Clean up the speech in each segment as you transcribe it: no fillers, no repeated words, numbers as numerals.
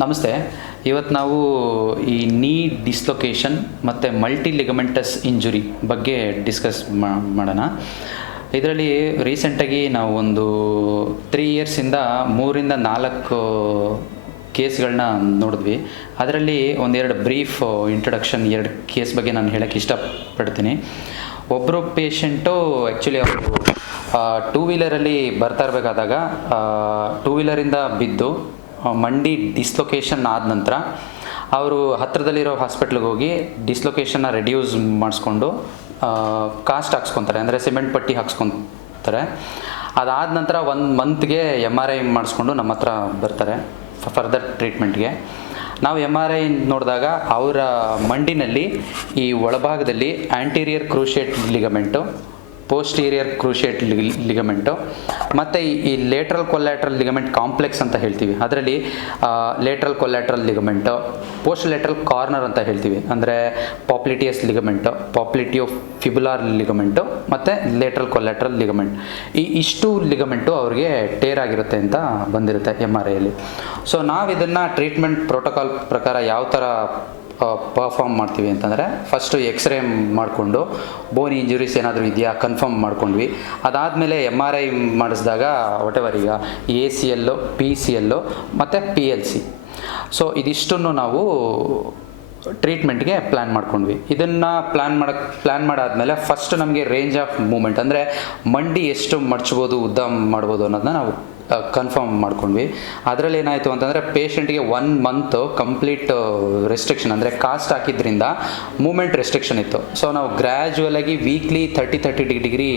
ನಮಸ್ತೆ. ಇವತ್ತು ನಾವು ಈ ನೀ ಡಿಸ್ಲೊಕೇಶನ್ ಮತ್ತು ಮಲ್ಟಿ ಲಿಗಮೆಂಟಸ್ ಇಂಜುರಿ ಬಗ್ಗೆ ಡಿಸ್ಕಸ್ ಮಾಡೋಣ. ಇದರಲ್ಲಿ ರೀಸೆಂಟಾಗಿ ನಾವು ಒಂದು 3 ಇಯರ್ಸಿಂದ 3-4 ಕೇಸ್ಗಳನ್ನ ನೋಡಿದ್ವಿ. ಅದರಲ್ಲಿ ಒಂದೆರಡು ಬ್ರೀಫ್ ಇಂಟ್ರೊಡಕ್ಷನ್ 2 ಕೇಸ್ ಬಗ್ಗೆ ನಾನು ಹೇಳೋಕ್ಕೆ ಇಷ್ಟಪಡ್ತೀನಿ. ಒಬ್ಬರು ಪೇಷಂಟು ಆ್ಯಕ್ಚುಲಿ ಅವರು 2 ವೀಲರಲ್ಲಿ ಬರ್ತಾ ಇರಬೇಕಾದಾಗ 2 ವೀಲರಿಂದ ಬಿದ್ದು ಮಂಡಿ ಡಿಸ್ಲೊಕೇಶನ್ ಆದ ನಂತರ ಅವರು ಹತ್ತಿರದಲ್ಲಿರೋ ಹಾಸ್ಪಿಟ್ಲಿಗೆ ಹೋಗಿ ಡಿಸ್ಲೊಕೇಶನ್ನ ರೆಡ್ಯೂಸ್ ಮಾಡಿಸ್ಕೊಂಡು ಕಾಸ್ಟ್ ಹಾಕ್ಸ್ಕೊತಾರೆ, ಅಂದರೆ ಸಿಮೆಂಟ್ ಪಟ್ಟಿ ಹಾಕ್ಸ್ಕೊತಾರೆ. ಅದಾದ ನಂತರ 1 ಮಂತ್ಗೆ MRI ಮಾಡಿಸ್ಕೊಂಡು ನಮ್ಮ ಹತ್ರ ಬರ್ತಾರೆ ಫರ್ದರ್ ಟ್ರೀಟ್ಮೆಂಟ್ಗೆ. ನಾವು MRI ನೋಡಿದಾಗ ಅವರ ಮಂಡಿನಲ್ಲಿ ಈ ಒಳಭಾಗದಲ್ಲಿ ಆ್ಯಂಟೀರಿಯರ್ ಕ್ರೂಷಿಯೇಟ್ ಲಿಗಮೆಂಟು, ಪೋಸ್ಟೀರಿಯರ್ ಕ್ರೂಷಿಯೇಟ್ ಲಿಗಮೆಂಟು ಮತ್ತು ಈ ಲೇಟ್ರಲ್ ಕೊಲ್ಯಾಟ್ರಲ್ ಲಿಗಮೆಂಟ್ ಕಾಂಪ್ಲೆಕ್ಸ್ ಅಂತ ಹೇಳ್ತೀವಿ. ಅದರಲ್ಲಿ ಲೇಟ್ರಲ್ ಕೊಲ್ಯಾಟ್ರಲ್ ಲಿಗಮೆಂಟು, ಪೋಸ್ಟ್ ಲೇಟ್ರಲ್ ಕಾರ್ನರ್ ಅಂತ ಹೇಳ್ತೀವಿ, ಅಂದರೆ ಪಾಪ್ಲಿಟಿಯಸ್ ಲಿಗಮೆಂಟು, ಪಾಪ್ಲಿಟಿಯೋ ಫಿಬುಲಾರ್ ಲಿಗಮೆಂಟು ಮತ್ತು ಲೇಟ್ರಲ್ ಕೊಲ್ಯಾಟ್ರಲ್ ಲಿಗಮೆಂಟ್. ಇಷ್ಟು ಲಿಗಮೆಂಟು ಅವ್ರಿಗೆ ಟೇರ್ ಆಗಿರುತ್ತೆ ಅಂತ ಬಂದಿರುತ್ತೆ MRIಯಲ್ಲಿ. ಸೊ ನಾವು ಇದನ್ನು ಟ್ರೀಟ್ಮೆಂಟ್ ಪ್ರೋಟೋಕಾಲ್ ಪ್ರಕಾರ ಯಾವ ಥರ ಪರ್ಫಾರ್ಮ್ ಮಾಡ್ತೀವಿ ಅಂತಂದರೆ, ಫಸ್ಟು ಎಕ್ಸ್ರೇ ಮಾಡಿಕೊಂಡು ಬೋನ್ ಇಂಜುರೀಸ್ ಏನಾದರೂ ಇದೆಯಾ ಕನ್ಫರ್ಮ್ ಮಾಡ್ಕೊಂಡ್ವಿ. ಅದಾದಮೇಲೆ MRI ಮಾಡಿಸಿದಾಗ ವಾಟೆವರ್ ಈಗ ACL, PCL ಮತ್ತು PLC, ಸೊ ಇದಿಷ್ಟನ್ನು ನಾವು ಟ್ರೀಟ್ಮೆಂಟ್ಗೆ ಪ್ಲ್ಯಾನ್ ಮಾಡ್ಕೊಂಡ್ವಿ. ಇದನ್ನು ಪ್ಲ್ಯಾನ್ ಮಾಡಾದಮೇಲೆ ಫಸ್ಟ್ ನಮಗೆ ರೇಂಜ್ ಆಫ್ ಮೂಮೆಂಟ್, ಅಂದರೆ ಮಂಡಿ ಎಷ್ಟು ಮಡ್ಚ್ಬೋದು, ಉದ್ದ ಮಾಡ್ಬೋದು ಅನ್ನೋದನ್ನ ನಾವು ಕನ್ಫರ್ಮ್ ಮಾಡ್ಕೊಂಡ್ವಿ. ಅದರಲ್ಲಿ ಏನಾಯಿತು ಅಂತಂದರೆ ಪೇಷಂಟ್ಗೆ 1 ಮಂತ್ ಕಂಪ್ಲೀಟ್ ರೆಸ್ಟ್ರಿಕ್ಷನ್, ಅಂದರೆ ಕಾಸ್ಟ್ ಹಾಕಿದ್ರಿಂದ ಮೂಮೆಂಟ್ ರೆಸ್ಟ್ರಿಕ್ಷನ್ ಇತ್ತು. ಸೊ ನಾವು ಗ್ರ್ಯಾಜುವಲಾಗಿ ವೀಕ್ಲಿ 30 ಡಿಗ್ರಿ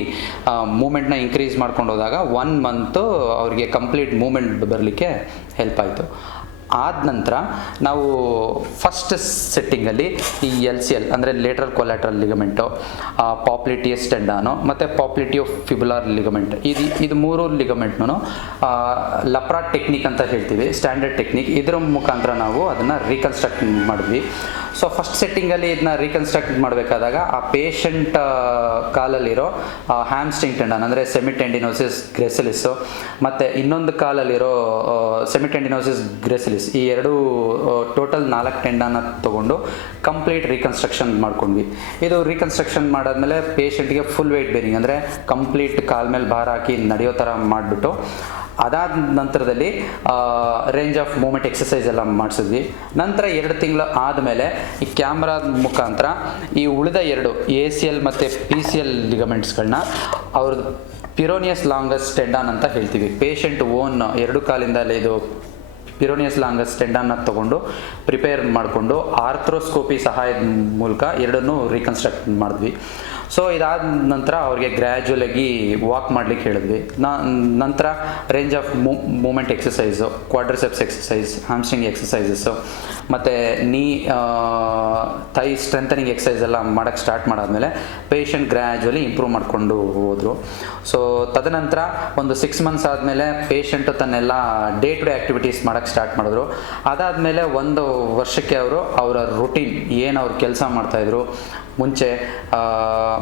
ಮೂಮೆಂಟ್ನ ಇನ್ಕ್ರೀಸ್ ಮಾಡ್ಕೊಂಡು ಹೋದಾಗ 1 ಮಂತು ಅವ್ರಿಗೆ ಕಂಪ್ಲೀಟ್ ಮೂಮೆಂಟ್ ಬರಲಿಕ್ಕೆ ಹೆಲ್ಪ್ ಆಯಿತು. ಆದ ನಂತರ ನಾವು ಫಸ್ಟ್ ಸೆಟ್ಟಿಂಗಲ್ಲಿ ಈ LCL ಅಂದರೆ ಲೇಟ್ರಲ್ ಕೊಲ್ಯಾಟ್ರಲ್ ಲಿಗಮೆಂಟು, ಪಾಪ್ಲಿಟಿಯಸ್ ಟೆಂಡಾನು ಮತ್ತು ಪಾಪ್ಲಿಟಿಯೋ ಫಿಬುಲಾರ್ ಲಿಗಮೆಂಟ್, ಇದು 3 ಲಿಗಮೆಂಟ್ನು ಲಪ್ರಾ ಟೆಕ್ನಿಕ್ ಅಂತ ಹೇಳ್ತೀವಿ, ಸ್ಟ್ಯಾಂಡರ್ಡ್ ಟೆಕ್ನಿಕ್. ಇದರ ಮುಖಾಂತರ ನಾವು ಅದನ್ನು ರೀಕನ್ಸ್ಟ್ರಕ್ಟ್ ಮಾಡಿದ್ವಿ. ಸೊ ಫಸ್ಟ್ ಸೆಟ್ಟಿಂಗಲ್ಲಿ ಇದನ್ನ ರೀಕನ್ಸ್ಟ್ರಕ್ಟ್ ಮಾಡಬೇಕಾದಾಗ ಆ ಪೇಷಂಟ್ ಕಾಲಲ್ಲಿರೋ ಹ್ಯಾಮ್ಸ್ಟ್ರಿಂಗ್ ಟೆಂಡನ್, ಅಂದರೆ ಸೆಮಿಟೆಂಡಿನೋಸಿಸ್ ಗ್ರೆಸಿಲಿಸ್ಸು, ಮತ್ತು ಇನ್ನೊಂದು ಕಾಲಲ್ಲಿರೋ ಸೆಮಿಟೆಂಡಿನೋಸಿಸ್ ಗ್ರೆಸಿಲಿಸ್, ಈ 2 ಟೋಟಲ್ 4 ಟೆಂಡನ್ನ ತೊಗೊಂಡು ಕಂಪ್ಲೀಟ್ ರೀಕನ್ಸ್ಟ್ರಕ್ಷನ್ ಮಾಡ್ಕೊಂಡ್ವಿ. ಇದು ರೀಕನ್ಸ್ಟ್ರಕ್ಷನ್ ಮಾಡಾದ್ಮೇಲೆ ಪೇಷಂಟ್ಗೆ ಫುಲ್ ವೆಯ್ಟ್ ಬೇರಿಂಗ್, ಅಂದರೆ ಕಂಪ್ಲೀಟ್ ಕಾಲ ಮೇಲೆ ಭಾರ ಹಾಕಿ ನಡೆಯೋ ಥರ ಮಾಡಿಬಿಟ್ಟು ಅದಾದ ನಂತರದಲ್ಲಿ ರೇಂಜ್ ಆಫ್ ಮೂಮೆಂಟ್ ಎಕ್ಸಸೈಸ್ ಎಲ್ಲ ಮಾಡಿಸಿದ್ವಿ. ನಂತರ 2 ತಿಂಗಳು ಆದಮೇಲೆ ಈ ಕ್ಯಾಮ್ರಾದ ಮುಖಾಂತರ ಈ ಉಳಿದ 2 ACL ಮತ್ತು PCL ಲಿಗಮೆಂಟ್ಸ್ಗಳನ್ನ ಅವ್ರದ್ದು ಪಿರೋನಿಯಸ್ ಲಾಂಗಸ್ ಟೆಂಡಾನ್ ಅಂತ ಹೇಳ್ತೀವಿ, ಪೇಷಂಟ್ ಓನ್ 2 ಕಾಲಿಂದಲೇ ಇದು ಪಿರೋನಿಯಸ್ ಲಾಂಗಸ್ ಟೆಂಡನ್ನ ತೊಗೊಂಡು ಪ್ರಿಪೇರ್ ಮಾಡಿಕೊಂಡು ಆರ್ಥ್ರೋಸ್ಕೋಪಿ ಸಹಾಯದ ಮೂಲಕ 2 ರೀಕನ್ಸ್ಟ್ರಕ್ಟ್ ಮಾಡಿದ್ವಿ. ಸೊ ಇದಾದ ನಂತರ ಅವ್ರಿಗೆ ಗ್ರ್ಯಾಜುವಲಾಗಿ ವಾಕ್ ಮಾಡ್ಲಿಕ್ಕೆ ಹೇಳಿದ್ವಿ. ನಂತರ range of movement exercise, quadriceps exercise, hamstring exercises ಮತ್ತು ನೀ ಥೈ ಸ್ಟ್ರೆಂಥನಿಂಗ್ ಎಕ್ಸಸೈಸ್ ಎಲ್ಲ ಮಾಡೋಕ್ಕೆ ಸ್ಟಾರ್ಟ್ ಮಾಡಾದ್ಮೇಲೆ ಪೇಷಂಟ್ ಗ್ರ್ಯಾಜುವಲಿ ಇಂಪ್ರೂವ್ ಮಾಡಿಕೊಂಡು ಹೋದರು. ಸೊ ತದನಂತರ ಒಂದು 6 ಮಂತ್ಸ್ ಆದಮೇಲೆ ಪೇಷಂಟು ತನ್ನೆಲ್ಲ ಡೇ ಟು ಡೇ ಆ್ಯಕ್ಟಿವಿಟೀಸ್ ಮಾಡೋಕ್ಕೆ ಸ್ಟಾರ್ಟ್ ಮಾಡಿದ್ರು. ಅದಾದಮೇಲೆ 1 ವರ್ಷಕ್ಕೆ ಅವರ ರುಟೀನ್ ಏನು ಅವ್ರು ಕೆಲಸ ಮಾಡ್ತಾಯಿದ್ರು, ಮುಂಚೆ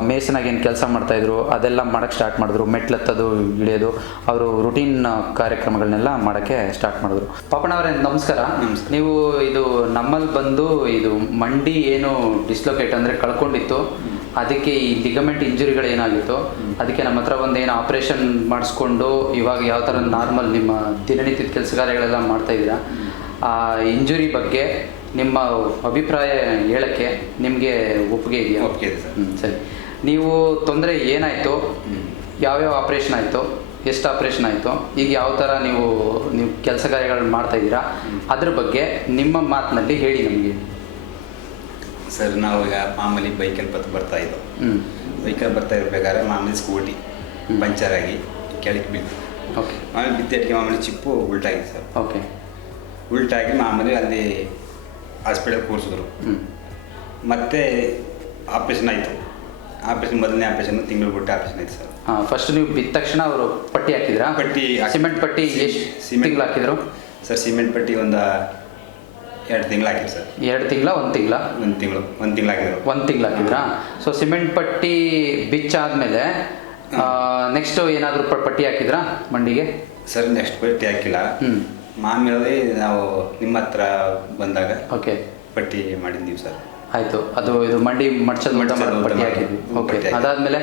ಮೇಸನಾಗಿ ಏನು ಕೆಲಸ ಮಾಡ್ತಾಯಿದ್ರು ಅದೆಲ್ಲ ಮಾಡೋಕ್ಕೆ ಸ್ಟಾರ್ಟ್ ಮಾಡಿದ್ರು. ಮೆಟ್ಲತ್ತದು ಇಳಿಯೋದು, ಅವರು ರುಟೀನ್ ಕಾರ್ಯಕ್ರಮಗಳನ್ನೆಲ್ಲ ಮಾಡೋಕ್ಕೆ ಸ್ಟಾರ್ಟ್ ಮಾಡಿದ್ರು. ಪಾಪಣ್ಣವರೇ ನಮಸ್ಕಾರ. ನೀವು ಇದು ನಮ್ಮಲ್ಲಿ ಬಂದು ಇದು ಮಂಡಿ ಏನು ಡಿಸ್ಲೊಕೇಟ್ ಅಂದರೆ ಕಳ್ಕೊಂಡಿತ್ತು, ಅದಕ್ಕೆ ಈ ಲಿಗಮೆಂಟ್ ಇಂಜುರಿಗಳು ಏನಾಗಿತ್ತು, ಅದಕ್ಕೆ ನಮ್ಮ ಹತ್ರ ಒಂದು ಏನು ಆಪ್ರೇಷನ್ ಮಾಡಿಸ್ಕೊಂಡು ಇವಾಗ ಯಾವ ಥರ ನಾರ್ಮಲ್ ನಿಮ್ಮ ದಿನನಿತ್ಯದ ಕೆಲಸ ಕಾರ್ಯಗಳೆಲ್ಲ ಮಾಡ್ತಾಯಿದ್ದೀರಾ, ಆ ಇಂಜುರಿ ಬಗ್ಗೆ ನಿಮ್ಮ ಅಭಿಪ್ರಾಯ ಹೇಳೋಕ್ಕೆ ನಿಮಗೆ ಒಪ್ಪಿಗೆ ಇದೆಯಾ? Okay sir. ಸರಿ. ನೀವು ತೊಂದರೆ ಏನಾಯಿತು, ಯಾವ್ಯಾವ ಆಪ್ರೇಷನ್ ಆಯಿತು, ಎಷ್ಟು ಆಪ್ರೇಷನ್ ಆಯಿತು, ಈಗ ಯಾವ ಥರ ನೀವು ಕೆಲಸ ಕಾರ್ಯಗಳನ್ನ ಮಾಡ್ತಾಯಿದ್ದೀರಾ, ಅದ್ರ ಬಗ್ಗೆ ನಿಮ್ಮ ಮಾತಿನಲ್ಲಿ ಹೇಳಿ ನಮಗೆ. ಸರ್, ನಾವು ಈಗ ಮಾಮೂಲಿ ಬೈಕಲ್ಲಿ ಬರ್ತಾ ಇದ್ದೋ, ಬೈಕಲ್ಲಿ ಬರ್ತಾ ಇರಬೇಕಾದ್ರೆ ಮಾಮೂಲಿ ಸ್ಕೂಟಿ ಪಂಚರ್ ಆಗಿ ಕೆಳಗೆ ಬಿತ್ತು. ಓಕೆ. ಆಮೇಲೆ ಬಿದ್ದೆಟ್ಟಿಗೆ ಮಾಮೂಲಿ ಚಿಪ್ಪು ಉಲ್ಟಾಗಿದೆ ಸರ್. ಓಕೆ. ಉಲ್ಟಾಗಿ ಮಾಮೂಲಿ ಅಲ್ಲಿ ಹಾಸ್ಪಿಟಲ್ ಕೂರಿಸಿದ್ರು. ಮತ್ತೆ ಆಪ್ರೇಷನ್ ಆಯಿತು. ಆಪ್ರೇಷನ್ ಮೊದಲನೇ ಆಪ್ರೇಷನ್ ತಿಂಗಳು ಬಿಟ್ಟು ಆಪ್ರೇಷನ್ ಆಯ್ತು ಸರ್. ಫಸ್ಟ್ ನೀವು ಬಿದ್ದ ತಕ್ಷಣ ಅವರು ಪಟ್ಟಿ ಹಾಕಿದ್ರಾ? ಪಟ್ಟಿ ಸಿಮೆಂಟ್ ಪಟ್ಟಿ ಎಷ್ಟು ತಿಂಗಳು ಹಾಕಿದ್ರು ಸರ್? ಸಿಮೆಂಟ್ ಪಟ್ಟಿ ಒಂದು 2 ತಿಂಗಳು ಹಾಕಿದ್ರು ಸರ್. 2 ತಿಂಗಳ 1 ತಿಂಗಳ? 1 ತಿಂಗಳು ಹಾಕಿದ್ರು. 1 ತಿಂಗಳು ಹಾಕಿದ್ರಾ? ಸೊ ಸಿಮೆಂಟ್ ಪಟ್ಟಿ ಬಿಚ್ಚಾದ್ಮೇಲೆ ನೆಕ್ಸ್ಟ್ ಏನಾದರೂ ಪಟ್ಟಿ ಹಾಕಿದ್ರಾ ಮಂಡಿಗೆ? ಸರ್ ನೆಕ್ಸ್ಟ್ ಪಟ್ಟಿ ಹಾಕಿಲ್ಲ. ಹ್ಞೂ ಮಾಮೂಲಿ ನಾವು ನಿಮ್ಮ ಹತ್ರ ಬಂದಾಗ ಓಕೆ ಪಟ್ಟಿ ಮಾಡಿದ್ದೀವಿ ಸರ್. ಆಯಿತು. ಅದು ಇದು ಮಂಡಿ ಮಡ್ಚೋದು ಪಟ್ಟಿ ಹಾಕಿದ್ವಿ. ಓಕೆ. ಪಟ್ಟಿ ಹಾಕಿ. ಅದಾದಮೇಲೆ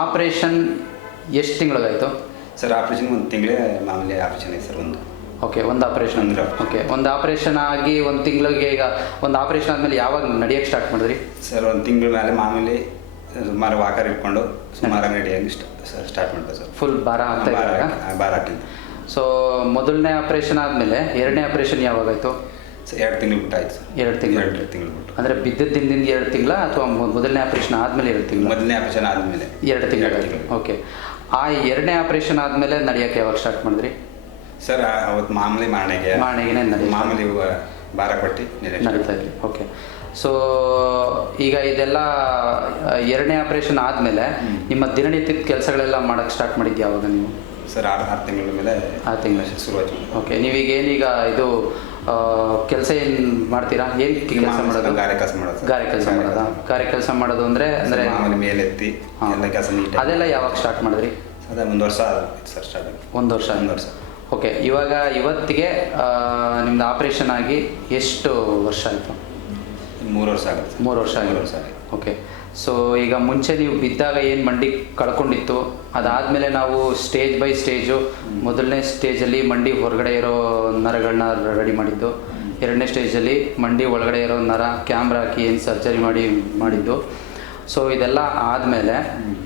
ಆಪ್ರೇಷನ್ ಎಷ್ಟು ತಿಂಗಳಿಗಾಯಿತು ಸರ್ ಆಪ್ರೇಷನ್ ಒಂದು ತಿಂಗಳೇ ಮಾಮೂಲಿ ಆಪ್ರೇಷನ್ ಐತೆ ಸರ್. ಓಕೆ, ಒಂದು ಆಪ್ರೇಷನ್. ಒಂದು ಓಕೆ, ಒಂದು ಆಪ್ರೇಷನ್ ಆಗಿ ಒಂದು ತಿಂಗಳಿಗೆ ಈಗ ಒಂದು ಆಪ್ರೇಷನ್ ಆದಮೇಲೆ ಯಾವಾಗ ನಡೆಯೋಕ್ಕೆ ಸ್ಟಾರ್ಟ್ ಮಾಡಿದ್ರಿ? ಸರ್ ಒಂದು ತಿಂಗಳ ಮೇಲೆ ಮಾಮೂಲಿ ಸುಮಾರು ವಾಕರ್ ಇಟ್ಕೊಂಡು ಸುಮಾರು ನಡೆಯಾಗಿ ಸ್ಟಾರ್ಟ್ ಮಾಡ್ತಾರೆ ಸರ್. ಫುಲ್ ಭಾರ ಆಗ್ತಾ ಇದ್ದಾಗ ಭಾರ ಹಾಕಿದ್ದು. ಸೊ ಮೊದಲನೇ ಆಪ್ರೇಷನ್ ಆದಮೇಲೆ ಎರಡನೇ ಆಪ್ರೇಷನ್ ಯಾವಾಗಾಯಿತು? ಸರ್ 2 ತಿಂಗಳು ಬಿಟ್ಟು ಆಯ್ತು ಸರ್. 2 ತಿಂಗಳು. 2 ತಿಂಗಳು ಬಿಟ್ಟು. ಅಂದರೆ ಬಿದ್ದಿದ್ದ ದಿನದಿಂದ 2 ತಿಂಗಳ ಅಥವಾ ಮೊದಲನೇ ಆಪ್ರೇಷನ್ ಆದಮೇಲೆ 2 ತಿಂಗಳು? ಮೊದಲನೇ ಆಪ್ರೇಷನ್ ಆದಮೇಲೆ 2 ತಿಂಗಳು. ಓಕೆ. ಆ ಎರಡನೇ ಆಪ್ರೇಷನ್ ಆದಮೇಲೆ ನಡೆಯೋಕ್ಕೆ ಯಾವಾಗ ಸ್ಟಾರ್ಟ್ ಮಾಡಿದ್ರಿ? ಸರ್ ಅವತ್ತು ಮಾಮೂಲಿ ಮಾರಣೆಗೆ ಮಾಮೂಲಿ ಭಾರ ಪಟ್ಟಿ ನಡೀತಾ ಇದ್ರಿ. ಓಕೆ. ಸೊ ಈಗ ಇದೆಲ್ಲ ಎರಡನೇ ಆಪ್ರೇಷನ್ ಆದಮೇಲೆ ನಿಮ್ಮ ದಿನನಿತ್ಯದ ಕೆಲಸಗಳೆಲ್ಲ ಮಾಡೋಕ್ಕೆ ಸ್ಟಾರ್ಟ್ ಮಾಡಿದ್ದು ಯಾವಾಗ ನೀವು? ಸರ್ 6 ತಿಂಗಳ ಮೇಲೆ 6 ತಿಂಗಳು ಶುರುವಾಯ್ತು. ಓಕೆ. ನೀವೀಗ ಏನೀಗ ಇದು ಕೆಲಸ ಏನು ಮಾಡ್ತೀರಾ? ಏನು ಕೆಲಸ ಮಾಡೋದು? ಗಾರೆ ಕೆಲಸ ಮಾಡೋದು. ಗಾರೆ ಕೆಲಸ ಮಾಡೋದಾ? ಗಾರೆ ಕೆಲಸ ಮಾಡೋದು ಅಂದರೆ ಮಾಮೂಲಿ ಮೇಲೆತ್ತಿ ಎಲ್ಲ ಕೆಲಸ ನೀಟ್. ಅದೆಲ್ಲ ಯಾವಾಗ ಸ್ಟಾರ್ಟ್ ಮಾಡಿದ್ರಿ? ಅದೇ 1 ವರ್ಷ ಆಯ್ತು ಸರ್ ಸ್ಟಾರ್ಟ್ ಆಗಿ. 1 ವರ್ಷ. 1 ವರ್ಷ. ಓಕೆ. ಇವಾಗ ಇವತ್ತಿಗೆ ನಿಮ್ಮದು ಆಪ್ರೇಷನ್ ಆಗಿ ಎಷ್ಟು ವರ್ಷ ಆಯಿತು? 3 ವರ್ಷ ಆಗುತ್ತೆ. 3 ವರ್ಷ ಆಗಿದೆ. 3 ವರ್ಷ ಆಗಿದೆ. ಓಕೆ. ಸೊ ಈಗ ಮುಂಚೆ ನೀವು ಬಿದ್ದಾಗ ಏನು ಮಂಡಿ ಕಳ್ಕೊಂಡಿತ್ತು, ಅದಾದಮೇಲೆ ನಾವು ಸ್ಟೇಜ್ ಬೈ ಸ್ಟೇಜು ಮೊದಲನೇ ಸ್ಟೇಜಲ್ಲಿ ಮಂಡಿ ಹೊರಗಡೆ ಇರೋ ನರಗಳನ್ನ ರೆಡಿ ಮಾಡಿದ್ದು, ಎರಡನೇ ಸ್ಟೇಜಲ್ಲಿ ಮಂಡಿ ಒಳಗಡೆ ಇರೋ ನರ ಕ್ಯಾಮ್ರಾ ಹಾಕಿ ಏನು ಸರ್ಜರಿ ಮಾಡಿದ್ದು. ಸೊ ಇದೆಲ್ಲ ಆದಮೇಲೆ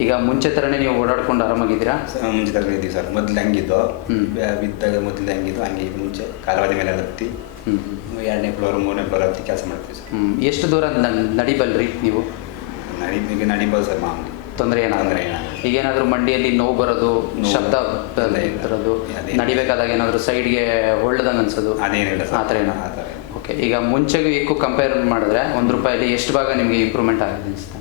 ಈಗ ಮುಂಚೆ ಥರನೇ ನೀವು ಓಡಾಡ್ಕೊಂಡು ಆರಾಮಾಗಿದ್ದೀರಾ? ಮುಂಚೆ ಥರ ಇದ್ದೀವಿ ಸರ್. ಮೊದಲು ಹೆಂಗಿದ್ದು ಬಿದ್ದಾಗ ಮೊದಲು ಹೆಂಗಿದ್ದು ಹಂಗೆ ಮುಂಚೆ ಕಾಲವಾದಿ ಮೇಲೆ ಹತ್ತಿ 2ನೇ ಫ್ಲೋರ್ 3ನೇ ಫ್ಲೋರ್ ಹತ್ತಿ ಕೆಲಸ ಮಾಡ್ತೀವಿ ಸರ್. ಎಷ್ಟು ದೂರ ನಡಿಬಲ್ರಿ ನೀವು? ನಡಿಬೋದು ಸರ್ ಮಾಮೂಲಿ. ತೊಂದರೆ ಏನಾದರೆ ಈಗೇನಾದರೂ ಮಂಡಿಯಲ್ಲಿ ನೋವು ಬರೋದು, ಶಬ್ದ ಬರೋದು, ನಡಿಬೇಕಾದಾಗ ಏನಾದರೂ ಸೈಡ್ಗೆ ಹೊಳ್ದಂಗೆ ಅನ್ಸೋದು ಅದೇನಿಲ್ಲ ಆ ಥರ ಏನೋ? ಓಕೆ. ಈಗ ಮುಂಚೆಗೂ ಈಗೂ ಕಂಪೇರ್ ಮಾಡಿದ್ರೆ ₹1 ಎಷ್ಟು ಭಾಗ ನಿಮಗೆ ಇಂಪ್ರೂವ್ಮೆಂಟ್ ಆಗಿದೆ ಅನಿಸುತ್ತೆ?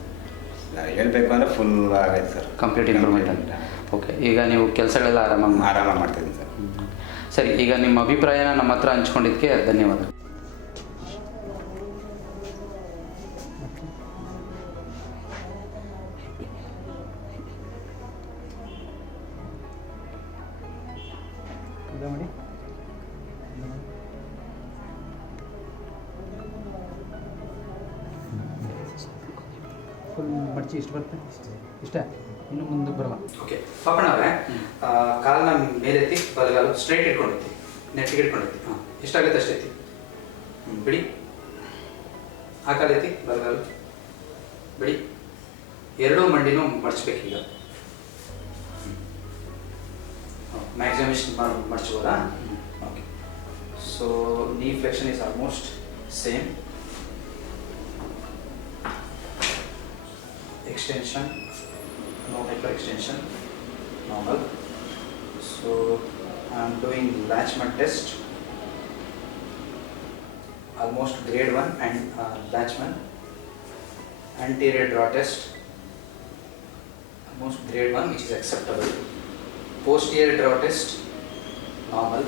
ಹೇಳ್ಬೇಕು ಅಂದರೆ ಫುಲ್ ಆಗೈತೆ ಸರ್. ಕಂಪ್ಲೀಟ್ ಇಂಪ್ರೂವ್ಮೆಂಟ್ ಅಂತ. ಓಕೆ. ಈಗ ನೀವು ಕೆಲಸಗಳೆಲ್ಲ ಆರಾಮಾಗಿ ಮಾಡ್ತಿದ್ದೀನಿ ಸರ್. ಸರಿ. ಈಗ ನಿಮ್ಮ ಅಭಿಪ್ರಾಯನ ನಮ್ಮ ಹತ್ರ ಹಂಚ್ಕೊಂಡಿದ್ದಕ್ಕೆ ಧನ್ಯವಾದ. ಮಾಡಿ ಫುಲ್ ಮಡ್ಚಿ ಇಷ್ಟು ಬರುತ್ತೆ, ಇಷ್ಟೇ, ಇನ್ನು ಮುಂದಕ್ಕೆ ಬರಲ್ಲ. ಓಕೆ. ಪಾಪಣ್ಣ ಅವರೇ, ಕಾಲನ್ನ ಮೇಲೆತ್ತಿ ಬಲಗಾಲು ಸ್ಟ್ರೈಟ್ ಇಟ್ಕೊಂಡಿರ್ತೀವಿ, ನೆಟ್ಟಿಗೆ ಇಟ್ಕೊಂಡಿರ್ತೀವಿ. ಹಾಂ, ಎಷ್ಟಾಗುತ್ತೆ ಅಷ್ಟೇ ಎತ್ತಿ. ಬಿಡಿ. ಆ ಕಾಲು ಎತ್ತಿ, ಬಲಗಾಲು ಬಿಡಿ. ಎರಡೂ ಮಂಡಿನೂ ಮಡ್ಚ್ಬೇಕೀಗ. ಮ್ಯಾಕ್ಸಿಮಮ್ ಇಷ್ಟು ಮಡ್ಚ್ಬೋದಾ? ಓಕೆ. ಸೊ ನೀ flexion is almost same. Extension, no hyperextension, normal. So I am doing Latchman test, almost grade 1, and Latchman. Anterior draw test, almost grade 1, which is acceptable. Posterior draw test, normal.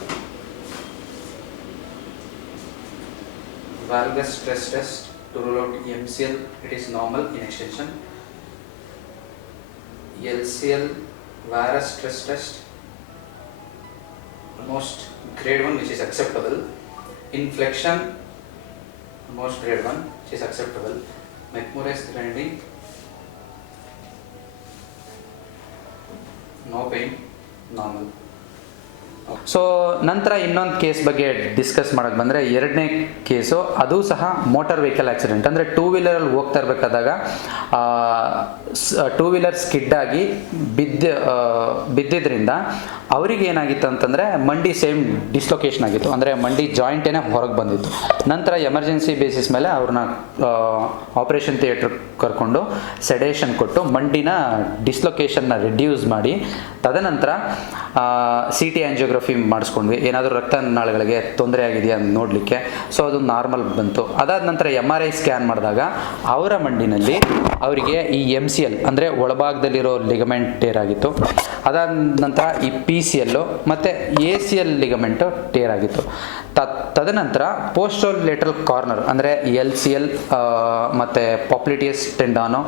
Valgus stress test to rule out MCL, it is normal in extension. LCL varus stress test, almost grade 1, which is acceptable. Inflection, almost grade 1, which is acceptable. McMurray's grinding, no pain, normal. So ನಂತರ ಇನ್ನೊಂದು case ಬಗ್ಗೆ discuss ಮಾಡೋಕ್ಕೆ ಬಂದರೆ, ಎರಡನೇ case ಅದು ಸಹ motor vehicle accident. ಅಂದರೆ 2 ವೀಲರಲ್ಲಿ ಹೋಗ್ತಾ ಇರಬೇಕಾದಾಗ 2 ವೀಲರ್ ಸ್ಕಿಡ್ ಆಗಿ ಬಿದ್ದಿದ್ದರಿಂದ ಅವರಿಗೆ ಏನಾಗಿತ್ತು ಅಂತಂದರೆ ಮಂಡಿ ಸೇಮ್ ಡಿಸ್ಲೊಕೇಶನ್ ಆಗಿತ್ತು. ಅಂದರೆ ಮಂಡಿ ಜಾಯಿಂಟೇನೆ ಹೊರಗೆ ಬಂದಿತ್ತು. ನಂತರ ಎಮರ್ಜೆನ್ಸಿ ಬೇಸಿಸ್ ಮೇಲೆ ಅವ್ರನ್ನ ಆಪ್ರೇಷನ್ ಥಿಯೇಟ್ರ್ ಕರ್ಕೊಂಡು ಸೆಡೇಷನ್ ಕೊಟ್ಟು ಮಂಡಿನ ಡಿಸ್ಲೊಕೇಶನ್ನ ರಿಡ್ಯೂಸ್ ಮಾಡಿ, ತದನಂತರ CT ಆಂಜಿಯೋಗ್ರಫಿ ಮಾಡಿಸ್ಕೊಂಡ್ವಿ, ಏನಾದರೂ ರಕ್ತನಾಳಗಳಿಗೆ ತೊಂದರೆ ಆಗಿದೆಯಾ ಅಂತ ನೋಡಲಿಕ್ಕೆ. ಸೊ ಅದು ನಾರ್ಮಲ್ ಬಂತು. ಅದಾದ ನಂತರ MRI ಸ್ಕ್ಯಾನ್ ಮಾಡಿದಾಗ ಅವರ ಮಂಡಿನಲ್ಲಿ ಅವರಿಗೆ ಈ MCL ಅಂದರೆ ಒಳಭಾಗದಲ್ಲಿರೋ ಲಿಗಮೆಂಟ್ ಟೇರ್ ಆಗಿತ್ತು. ಅದಾದ ನಂತರ ಈ PCL ಮತ್ತು ACL ಲಿಗಮೆಂಟು ಟೇರ್ ಆಗಿತ್ತು. ತದನಂತರ ಪೋಸ್ಟೋಲೇಟರಲ್ ಕಾರ್ನರ್ ಅಂದರೆ LCL ಮತ್ತು ಪಾಪ್ಲಿಟಿಯಸ್ ಟೆಂಡಾನು,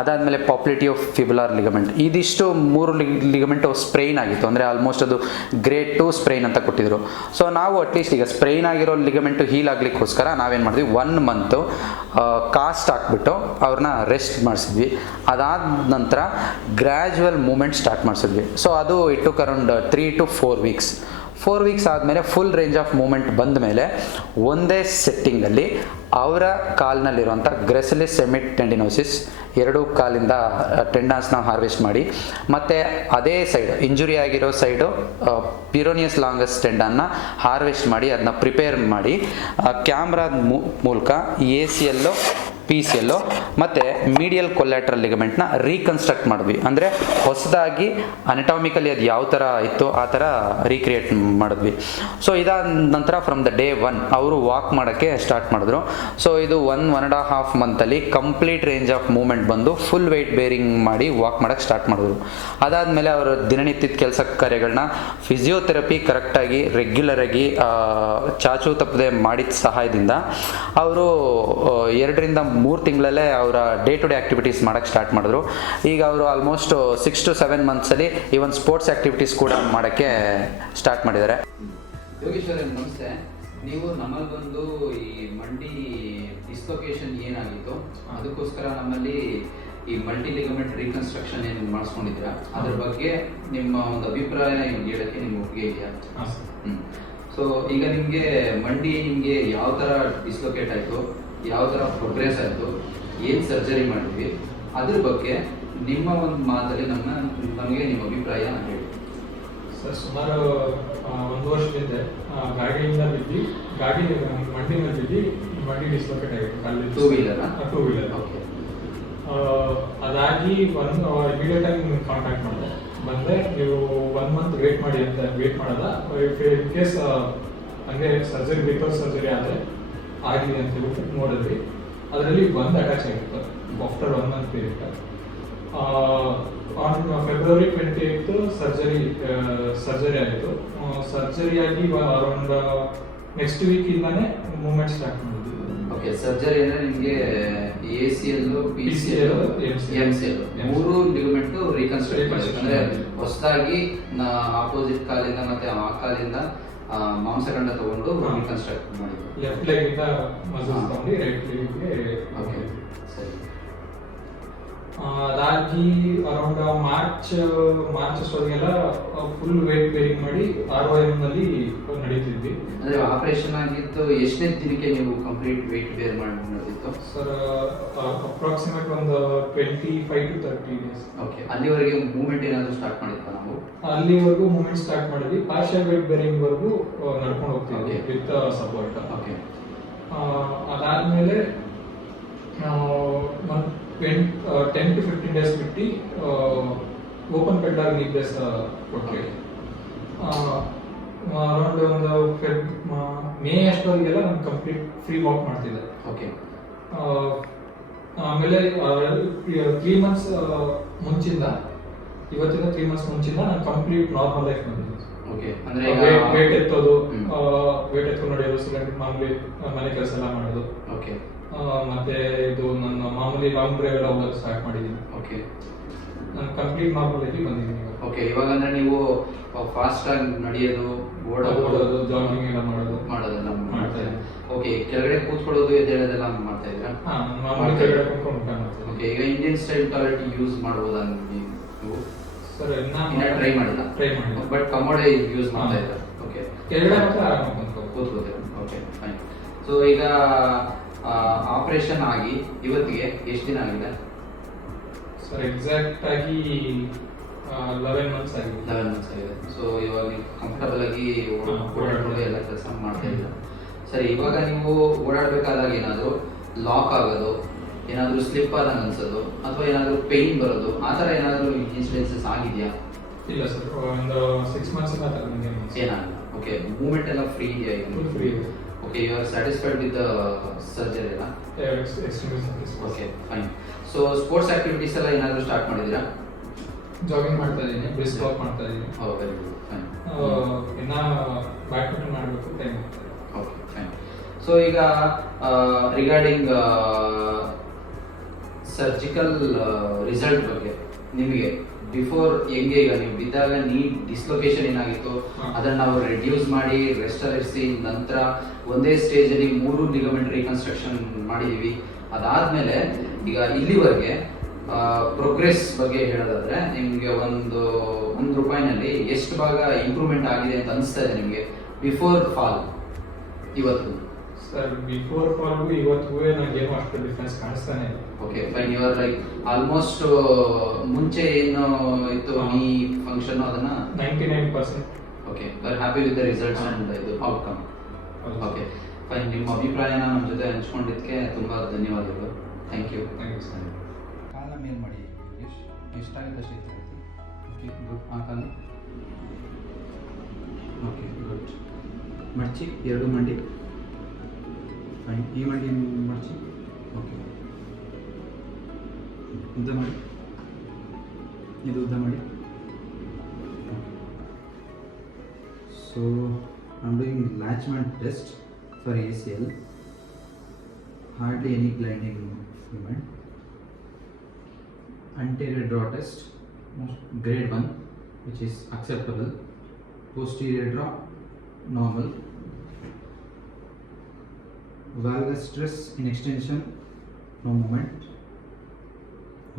ಅದಾದಮೇಲೆ ಪಾಪ್ಲಿಟಿಯೋ ಫಿಬ್ಯುಲಾರ್ ಲಿಗಮೆಂಟ್, ಇದಿಷ್ಟು 3 ಲಿಗಮೆಂಟು ಸ್ಪ್ರೈನ್ ಆಗಿತ್ತು. ಅಂದರೆ ಆಲ್ಮೋಸ್ಟ್ ಅದು ಗ್ರೇಡ್ ಟು ಸ್ಪ್ರೈನ್ ಅಂತ ಕೊಟ್ಟಿದ್ರು. ಸೊ ನಾವು ಅಟ್ಲೀಸ್ಟ್ ಈಗ ಸ್ಪ್ರೈನ್ ಆಗಿರೋ ಲಿಗಮೆಂಟು ಹೀಲ್ ಆಗಲಿಕ್ಕೋಸ್ಕರ ನಾವೇನು ಮಾಡಿದ್ವಿ, 1 ಮಂತು ಕಾಸ್ಟ್ ಹಾಕ್ಬಿಟ್ಟು ಅವ್ರನ್ನ ರೆಸ್ಟ್ ಮಾಡಿಸಿದ್ವಿ. ಅದಾದ ನಂತರ ಗ್ರ್ಯಾಜುವಲ್ ಮೂಮೆಂಟ್ ಸ್ಟಾರ್ಟ್ ಮಾಡಿಸಿದ್ವಿ. ಸೊ ಅದು it took around 3 to 4 weeks. 4 weeks ಆದಮೇಲೆ ಫುಲ್ ರೇಂಜ್ ಆಫ್ ಮೂಮೆಂಟ್ ಬಂದ ಮೇಲೆ ಒಂದೇ ಸೆಟ್ಟಿಂಗಲ್ಲಿ ಅವರ ಕಾಲಿನಲ್ಲಿರುವಂಥ ಗ್ರೆಸಿಲಿಸ್ ಸೆಮಿಟ್ ಟೆಂಡಿನೋಸಿಸ್ 2 ಕಾಲಿಂದ ಟೆಂಡನ್ಸ್ನ ಹಾರ್ವೆಸ್ಟ್ ಮಾಡಿ, ಮತ್ತು ಅದೇ ಸೈಡ್ ಇಂಜುರಿ ಆಗಿರೋ ಸೈಡು ಪಿರೋನಿಯಸ್ ಲಾಂಗಸ್ ಟೆಂಡನ್ನ ಹಾರ್ವೆಸ್ಟ್ ಮಾಡಿ ಅದನ್ನ ಪ್ರಿಪೇರ್ ಮಾಡಿ ಕ್ಯಾಮ್ರಾದ ಮೂಲಕ ACL PCL ಮತ್ತು ಮೀಡಿಯಲ್ ಕೊಲ್ಯಾಟ್ರಲ್ ಲಿಗಮೆಂಟ್ನ ರೀಕನ್ಸ್ಟ್ರಕ್ಟ್ ಮಾಡಿದ್ವಿ. ಅಂದರೆ ಹೊಸದಾಗಿ ಅನಟಾಮಿಕಲಿ ಅದು ಯಾವ ಥರ ಇತ್ತು ಆ ಥರ ರೀಕ್ರಿಯೇಟ್ ಮಾಡಿದ್ವಿ. ಸೊ ಇದಾದ ನಂತರ ಫ್ರಮ್ ದ ಡೇ 1 ಅವರು ವಾಕ್ ಮಾಡೋಕ್ಕೆ ಸ್ಟಾರ್ಟ್ ಮಾಡಿದ್ರು. ಸೊ ಇದು 1.5 ಮಂತಲ್ಲಿ ಕಂಪ್ಲೀಟ್ ರೇಂಜ್ ಆಫ್ ಮೂಮೆಂಟ್ ಬಂದು ಫುಲ್ ವೆಯ್ಟ್ ಬೇರಿಂಗ್ ಮಾಡಿ ವಾಕ್ ಮಾಡೋಕ್ಕೆ ಸ್ಟಾರ್ಟ್ ಮಾಡಿದ್ರು. ಅದಾದಮೇಲೆ ಅವರು ದಿನನಿತ್ಯದ ಕೆಲಸ ಕಾರ್ಯಗಳನ್ನ ಫಿಸಿಯೋಥೆರಪಿ ಕರೆಕ್ಟಾಗಿ ರೆಗ್ಯುಲರಾಗಿ ಚಾಚು ತಪ್ಪದೆ ಮಾಡಿದ ಸಹಾಯದಿಂದ ಅವರು 2 ರಿಂದ 3 ತಿಂಗಳಲ್ಲೇ ಅವರ ಡೇ ಟು ಡೇ ಆ್ಯಕ್ಟಿವಿಟೀಸ್ ಮಾಡೋಕ್ಕೆ ಸ್ಟಾರ್ಟ್ ಮಾಡಿದ್ರು. ಈಗ ಅವರು ಆಲ್ಮೋಸ್ಟ್ 6 to 7 ಮಂತ್ಸಲ್ಲಿ ಈವನ್ ಸ್ಪೋರ್ಟ್ಸ್ ಆ್ಯಕ್ಟಿವಿಟೀಸ್ ಕೂಡ ಮಾಡೋಕ್ಕೆ ಸ್ಟಾರ್ಟ್ ಮಾಡಿದ್ದಾರೆ. ಯೋಗೇಶ್ವರ ನಮಸ್ತೆ. ನೀವು ನಮ್ಮಲ್ಲಿ ಬಂದು ಈ ಮಂಡಿ ಡಿಸ್ಲೊಕೇಶನ್ ಏನಾಗಿತ್ತು ಅದಕ್ಕೋಸ್ಕರ ನಮ್ಮಲ್ಲಿ ಈ ಮಲ್ಟಿ ಲಿಗಮೆಂಟ್ ರೀಕನ್ಸ್ಟ್ರಕ್ಷನ್ ಏನು ಮಾಡಿಸ್ಕೊಂಡಿದ್ದೀರಾ ಅದ್ರ ಬಗ್ಗೆ ನಿಮ್ಮ ಒಂದು ಅಭಿಪ್ರಾಯ ಹೇಳೋಕ್ಕೆ ನಿಮ್ಗೆ ಒಪ್ಪಿಗೆ ಇದೆಯಾ? ಸೊ ಈಗ ನಿಮಗೆ ಮಂಡಿ ನಿಮಗೆ ಯಾವ ಥರ ಡಿಸ್ಲೊಕೇಟ್ ಆಯಿತು, ಯಾವ ಥರ ಪ್ರೋಗ್ರೆಸ್ ಆಯಿತು, ಏನು ಸರ್ಜರಿ ಮಾಡಿದ್ವಿ, ಅದ್ರ ಬಗ್ಗೆ ನಿಮ್ಮ ಒಂದು ಮಾತಲ್ಲಿ ನಮಗೆ ನಿಮ್ಮ ಅಭಿಪ್ರಾಯ ಹೇಳಿ ಸರ್. ಸುಮಾರು 1 ವರ್ಷದಿಂದ ಗಾಡಿಯಿಂದ ಬಿದ್ದು ಮಂಡಿ ಮೇಲೆ ಬಿದ್ದು ಮಂಡಿ ಡಿಸ್ಲೊಕೇಟ್ ಆಗಿತ್ತು. Two wheeler okay. ಅದಾಗಿ ಇಮಿಡಿಯೇಟ್ ಆಗಿ ನಿಮ್ಗೆ ಕಾಂಟ್ಯಾಕ್ಟ್ ಮಾಡಿದೆ. ಬಂದರೆ ನೀವು 1 ಮಂತ್ ವೇಟ್ ಮಾಡಿ ಅಂತ ವೇಟ್ ಮಾಡೋದ. ಇನ್ ಕೇಸ್ ಹಂಗೆ ಸರ್ಜರಿ ಬಿಫೋರ್ ಸರ್ಜರಿ ಆದರೆ ಆಗಿದೆ ಅಂತ ಹೇಳ್ಬಿಟ್ಟು ನೋಡಿದ್ವಿ. ಅದರಲ್ಲಿ ಒಂದು ಅಟ್ಯಾಚ್ ಆಗಿತ್ತು after 1 month period. On February 28 surgery ಆಯಿತು. ಸರ್ಜರಿ ಆಗಿ ಅರೌಂಡ್ ನೆಕ್ಸ್ಟ್ ವೀಕಿಂದಾನೆ ಮೂವ್ಮೆಂಟ್ ಸ್ಟಾರ್ಟ್ ಮಾಡಿದ್ವಿ. ಓಕೆ. ಸರ್ಜರಿ ಅಂದರೆ ನಿಮಗೆ ACL, PCL, MCL 3 ligament reconstruct ಮಾಡಿದ್ರು. ಅಂದರೆ ಹೊಸದಾಗಿ ಆಪೋಸಿಟ್ ಕಾಲಿಂದ ಮತ್ತೆ ಆ ಕಾಲಿಂದ ಮಾಂಸಖಂಡ ತಗೊಂಡು ರೀಕನ್ಸ್ಟ್ರಕ್ಟ್ ಮಾಡಿದ್ರು. ಲೆಫ್ಟ್ ಲೆಗ್ ಇಂದ ಮಸಲ್ಸ್ ತಗೊಂಡು ರೈಟ್ ಲೆಗ್ಗೆ. ಓಕೆ, ಸರಿ. ಅದಾಗಿ ಅರೌಂಡ್ ಮಾರ್ಚ್ ಅಷ್ಟೊತ್ತಿಗೆಲ್ಲ ಫುಲ್ ವೇಟ್ ಬೇರಿಂಗ್ ಮಾಡಿ ROM ನಲ್ಲಿ ನಡೀತಿದ್ವಿ. ಅಂದರೆ ಆಪರೇಷನ್ ಆಗಿತ್ತು ಎಷ್ಟನೇ ದಿನಕ್ಕೆ ನೀವು ಕಂಪ್ಲೀಟ್ ವೇಟ್ ಬೇರ್ ಮಾಡಿ ನಡೆದಿತ್ತು ಸರ್? ಅಪ್ರಾಕ್ಸಿಮೇಟ್ ಒಂದು 25 to 30 days. ಓಕೆ. ಅಲ್ಲಿವರೆಗೆ ಮೂವ್ಮೆಂಟ್ ಏನಾದರೂ ಸ್ಟಾರ್ಟ್ ಮಾಡಿದ್ವಾ ನಾವು? ಅಲ್ಲಿವರೆಗೂ ಮೂವ್ಮೆಂಟ್ ಸ್ಟಾರ್ಟ್ ಮಾಡಿದ್ವಿ. ಪಾರ್ಷಿಯಲ್ ವೇಟ್ ಬೇರಿಂಗ್ ವರೆಗೂ ನಡ್ಕೊಂಡು ಹೋಗ್ತೀವಿ ವಿತ್ ಸಪೋರ್ಟ್. ಓಕೆ. ಅದಾದ್ಮೇಲೆ 10 to 15 days ಬಿಟ್ಟು ಓಪನ್ ಪೆಡ್ಲಾಗ್ ನೀ ಪ್ಲೇಸ್ ಕೊಟ್ಟರೆ ಅರೌಂಡ್ ಒಂದು ಮೇ ಅಷ್ಟೊತ್ತಿಗೆಲ್ಲ ನಾನು ಕಂಪ್ಲೀಟ್ ಫ್ರೀ ವಾಕ್ ಮಾಡ್ತಿದ್ದೆ. ಓಕೆ. ಆಮೇಲೆ 3 months ಮುಂಚಿಂದ ಇವತ್ತಿಂದ 3 months ಮುಂಚಿಂದ ನಾನು ಕಂಪ್ಲೀಟ್ ನಾರ್ಮಲ್ ಲೈಫ್ ಬಂದಿದ್ದೆ. ಓಕೆ. ಅಂದರೆ ವೇಟ್ ಎತ್ತೋದು, ವೇಟ್ ಎತ್ಕೊಂಡು ನಡೆಯೋದು, ಸಿಲಿಂಡರ್ ಮಾಮೂಲಿ ಮನೆ ಕೆಲಸ ಎಲ್ಲ ಮಾಡೋದು. ಓಕೆ. ಮತ್ತೆ ಇದು ನನ್ನ ಮಾಮೂಲಿ ಲಾಂಗ್ ಡ್ರೈವ್ ಎಲ್ಲ ಹೋಗೋದು ಸ್ಟಾರ್ಟ್ ಮಾಡಿದ್ದೀನಿ. ಓಕೆ. ನಾನು ಕಂಪ್ಲೀಟ್ ನಾರ್ಮಲ್ ಆಗಿ ಬಂದಿದ್ದೀನಿ. ಓಕೆ. ಇವಾಗ ಅಂದ್ರೆ ನೀವು ಫಾಸ್ಟ್ ಆಗಿ ನಡೆಯೋದು, ಓಡೋದು, ಜಾಗಿಂಗ್ ಎಲ್ಲ ಮಾಡೋದೆಲ್ಲ ಮಾಡ್ತಾ ಇದ್ದೀನಿ. ಓಕೆ. ಕೆಳಗಡೆ ಕೂತ್ಕೊಳ್ಳೋದು ಎದ್ದೇಳೋದೆಲ್ಲ ಮಾಡ್ತಾ ಇದ್ದೀರಾ? ಮಾಮೂಲಿ ಕೆಳಗಡೆ ಕುತ್ಕೊಂಡು ಊಟ ಮಾಡ್ತೀನಿ. ಓಕೆ. ಈಗ ಇಂಡಿಯನ್ ಸ್ಟೈಲ್ ಟಾಯ್ಲೆಟ್ ಯೂಸ್ ಮಾಡ್ಬೋದಾ ನೀವು? ಸರ್ ಇನ್ನ ಟ್ರೈ ಮಾಡಿಲ್ಲ. ಬಟ್ ಕಮೋಡೆ ಯೂಸ್ ಮಾಡ್ತಾ ಇದ್ದಾರೆ. ಓಕೆ. ಕೆಳಗಡೆ ಮಾತ್ರ ಆರಾಮಾಗಿ ಕೂತ್ಕೋತೀರಾ? Okay, fine. ಸೊ ಈಗ ಆಪರೇಷನ್ ಆಗಿ ಇವತ್ತಿಗೆ ಎಷ್ಟು ದಿನ ಆಗಿದೆ ಸರ್? ಎಕ್ಸಾಕ್ಟ್ ಆಗಿ 11 months ಆಗಿದೆ. 11 months ಆಗಿದೆ. ಸೊ ಇವಾಗ ನೀವು ಕಂಫರ್ಟಬಲ್ ಆಗಿ ಓಡಾಡ್ಕೊಂಡು ಎಲ್ಲ ಕೆಲಸ ಮಾಡ್ತಾ ಇದ್ದೀರಾ. ಸರಿ, ಇವಾಗ ನೀವು ಓಡಾಡಬೇಕಾದಾಗ ಏನಾದರೂ ಲಾಕ್ ಆಗೋದು, ಏನಾದರೂ ಸ್ಲಿಪ್ ಆದಂಗೆ ಅನ್ಸೋದು, ಅಥವಾ ಏನಾದರೂ ಪೇಯ್ನ್ ಬರೋದು, ಆ ಥರ ಏನಾದರೂ ಇನ್ಸಿಡೆನ್ಸಸ್ ಆಗಿದೆಯಾ? ಇಲ್ಲ ಸರ್, ಒಂದು 6 months ಏನಾಗಲ್ಲ. ಓಕೆ. ಮೂವ್ಮೆಂಟ್ ಎಲ್ಲ ಫ್ರೀ ಇದೆಯಾ? ಫುಲ್ ಫ್ರೀ ಇದೆ. Okay. You are satisfied with the surgery ಎಲ್ಲ? Okay, fine. So sports activities ಎಲ್ಲ ಏನಾದರೂ ಸ್ಟಾರ್ಟ್ ಮಾಡಿದ್ದೀರಾ? ಜಾಗಿಂಗ್ ಮಾಡ್ತಾ ಇದ್ದೀನಿ, ಬ್ರಿಸ್ಕ್ ವಾಕ್ ಮಾಡ್ತಾ ಇದ್ದೀನಿ. ಓ, ವೆರಿ ಗುಡ್, ಫೈನ್. ಇನ್ನ ಬ್ಯಾಡ್ಮಿಂಟನ್ ಮಾಡಬೇಕು ಟೈಮ್ ಆಗ್ತದೆ. Okay, fine. ಸೊ ಈಗ ರಿಗಾರ್ಡಿಂಗ್ ಸರ್ಜಿಕಲ್ ರಿಸಲ್ಟ್ ಬಗ್ಗೆ ನಿಮಗೆ ಬಿಫೋರ್ ಹೆಂಗೆ ಈಗ ನೀವು ಬಿದ್ದಾಗ ನೀ ಡಿಸ್ಲೊಕೇಶನ್ ಏನಾಗಿತ್ತು ಅದನ್ನ ನಾವು ರೆಡ್ಯೂಸ್ ಮಾಡಿ ರೆಸ್ಟ್ ಇರಿಸಿ ನಂತರ ಒಂದೇ ಸ್ಟೇಜ್ ಅಲ್ಲಿ 3 ಲಿಗಮೆಂಟ್ ರೀಕನ್ಸ್ಟ್ರಕ್ಷನ್ ಮಾಡಿದೀವಿ. ಅದಾದ್ಮೇಲೆ ಈಗ ಇಲ್ಲಿವರೆಗೆ ಪ್ರೋಗ್ರೆಸ್ ಬಗ್ಗೆ ಹೇಳೋದಾದ್ರೆ ನಿಮ್ಗೆ ಒಂದು ರೂಪಾಯಿನಲ್ಲಿ ಎಷ್ಟು ಭಾಗ ಇಂಪ್ರೂವ್ಮೆಂಟ್ ಆಗಿದೆ ಅಂತ ಅನಿಸ್ತಾ ಇದೆ ನಿಮ್ಗೆ ಬಿಫೋರ್ ಫಾಲ್ ಇವತ್ತು? ಸರ್ ಬಿಫೋರ್ ಫಾಲ್ಗೂ ಇವತ್ತಿಗೂ ನನಗೇನು ಅಷ್ಟು ಡಿಫ್ರೆನ್ಸ್ ಕಾಣಿಸ್ತಾನೆ ಇಲ್ಲ. Okay fine, you are like almost ಮುಂಚೆ ಏನು ಇತ್ತು ಈ ಫಂಕ್ಷನ್ ಅದನ್ನ 99%. Okay, we are happy with the results and ಇದು ಔಟ್ಕಮ್. ಓಕೆ ಫೈನ್, ನಿಮ್ಮ ಅಭಿಪ್ರಾಯನ ನಮ್ಮ ಜೊತೆ ಹಂಚ್ಕೊಂಡಿದ್ದಕ್ಕೆ ತುಂಬಾ ಧನ್ಯವಾದಗಳು. Thank you. Thank you sir. ಕಾಲ ಮೇಲ್ ಮಾಡಿ ಎಷ್ಟಾಗುತ್ತೆ ಅಷ್ಟು ಎತ್ತಿ. Okay good. ಆ ಕಾಲ ಓಕೆ ಗುಡ್. ಮಡ್ಚಿ 2 ಮಂಡಿ. ಫೈನ್, ಈ ಮಂಡಿ ಮಡ್ಚಿ. ಓಕೆ, ಉದ್ದ ಮಾಡಿ, ಇದು ಉದ್ದ ಮಾಡಿ. So I am doing latchment test for ACL. Hardly any blinding movement. Anterior draw test, grade 1, which is acceptable. Posterior draw, normal. Valgus stress in extension, no movement.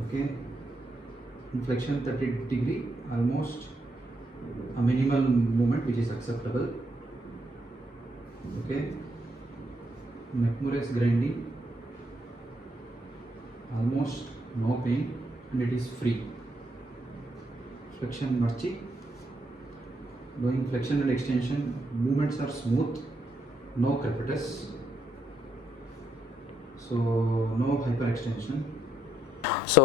Okay. Inflection 30 degree, almost a minimal movement which is acceptable. Okay. Mecmurus grinding, almost no pain and it is free. Flexion marchi, doing flexion and extension, movements are smooth, no crepitus, so no hyperextension. So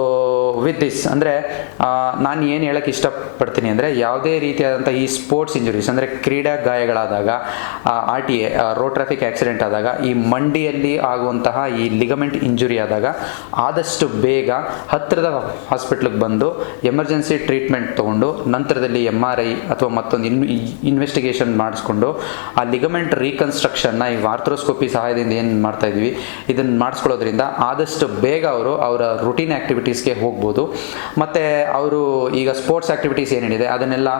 with this ಅಂದರೆ ನಾನು ಏನು ಹೇಳೋಕ್ಕೆ ಇಷ್ಟಪಡ್ತೀನಿ ಅಂದರೆ ಯಾವುದೇ ರೀತಿಯಾದಂಥ ಈ sports injuries ಅಂದರೆ ಕ್ರೀಡಾ ಗಾಯಗಳಾದಾಗ, RTA ರೋಡ್ ಟ್ರಾಫಿಕ್ ಆಕ್ಸಿಡೆಂಟ್ ಆದಾಗ, ಈ ಮಂಡಿಯಲ್ಲಿ ಆಗುವಂತಹ ಈ ಲಿಗಮೆಂಟ್ ಇಂಜುರಿ ಆದಾಗ ಆದಷ್ಟು ಬೇಗ ಹತ್ತಿರದ ಹಾಸ್ಪಿಟ್ಲಿಗೆ ಬಂದು ಎಮರ್ಜೆನ್ಸಿ ಟ್ರೀಟ್ಮೆಂಟ್ ತೊಗೊಂಡು ನಂತರದಲ್ಲಿ MRI ಅಥವಾ ಮತ್ತೊಂದು ಇನ್ವೆಸ್ಟಿಗೇಷನ್ ಮಾಡಿಸ್ಕೊಂಡು ಆ ಲಿಗಮೆಂಟ್ ರೀಕನ್ಸ್ಟ್ರಕ್ಷನ್ನ ಈ ಆರ್ಥ್ರೋಸ್ಕೋಪಿ ಸಹಾಯದಿಂದ ಏನು ಮಾಡ್ತಾಯಿದ್ವಿ ಇದನ್ನು ಮಾಡಿಸ್ಕೊಳ್ಳೋದ್ರಿಂದ ಆದಷ್ಟು ಬೇಗ ಅವರ ರುಟೀನ್ ಆ್ಯಕ್ಟಿವಿಟೀಸ್ಗೆ ಹೋಗ್ಬೋದು. ಮತ್ತು ಅವರು ಈಗ ಸ್ಪೋರ್ಟ್ಸ್ ಆ್ಯಕ್ಟಿವಿಟೀಸ್ ಏನೇನಿದೆ ಅದನ್ನೆಲ್ಲ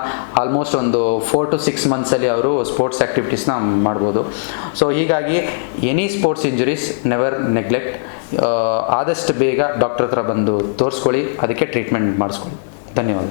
ಆಲ್ಮೋಸ್ಟ್ ಒಂದು 4 to 6 ಮಂತ್ಸಲ್ಲಿ ಅವರು ಸ್ಪೋರ್ಟ್ಸ್ ಆ್ಯಕ್ಟಿವಿಟೀಸ್ನ ಮಾಡ್ಬೋದು. ಸೊ ಹೀಗಾಗಿ any sports injuries never neglect. ಆದಷ್ಟು ಬೇಗ ಡಾಕ್ಟರ್ ಹತ್ರ ಬಂದು ತೋರಿಸ್ಕೊಳ್ಳಿ, ಅದಕ್ಕೆ ಟ್ರೀಟ್ಮೆಂಟ್ ಮಾಡಿಸ್ಕೊಳ್ಳಿ. ಧನ್ಯವಾದ.